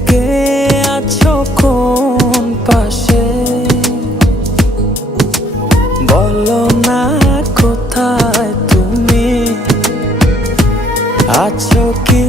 থেকে আছো কোন পাশে? বলো না কোথায় তুমি? আছো কি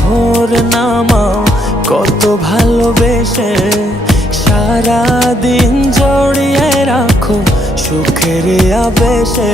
ভোর নামা কত ভালোবেসে সারা দিন জড়িয়ে রাখো সুখের আবেশে।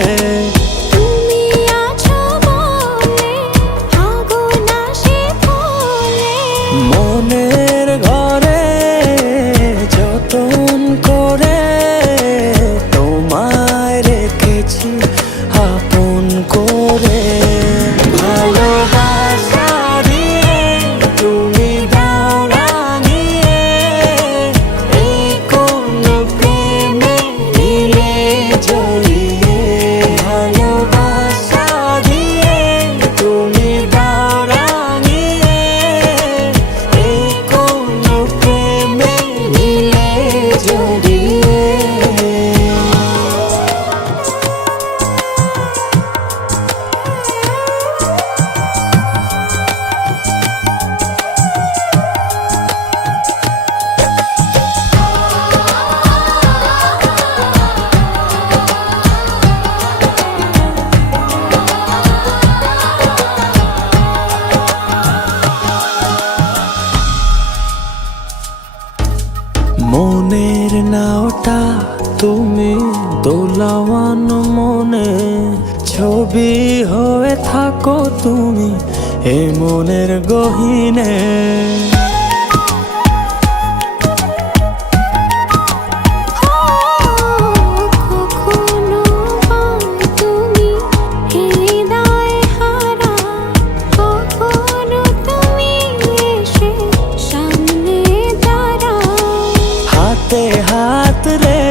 ম্লান মনে ছবি হয়ে থাকো তুমি এ মনের গহিনে। হাতে হাত রে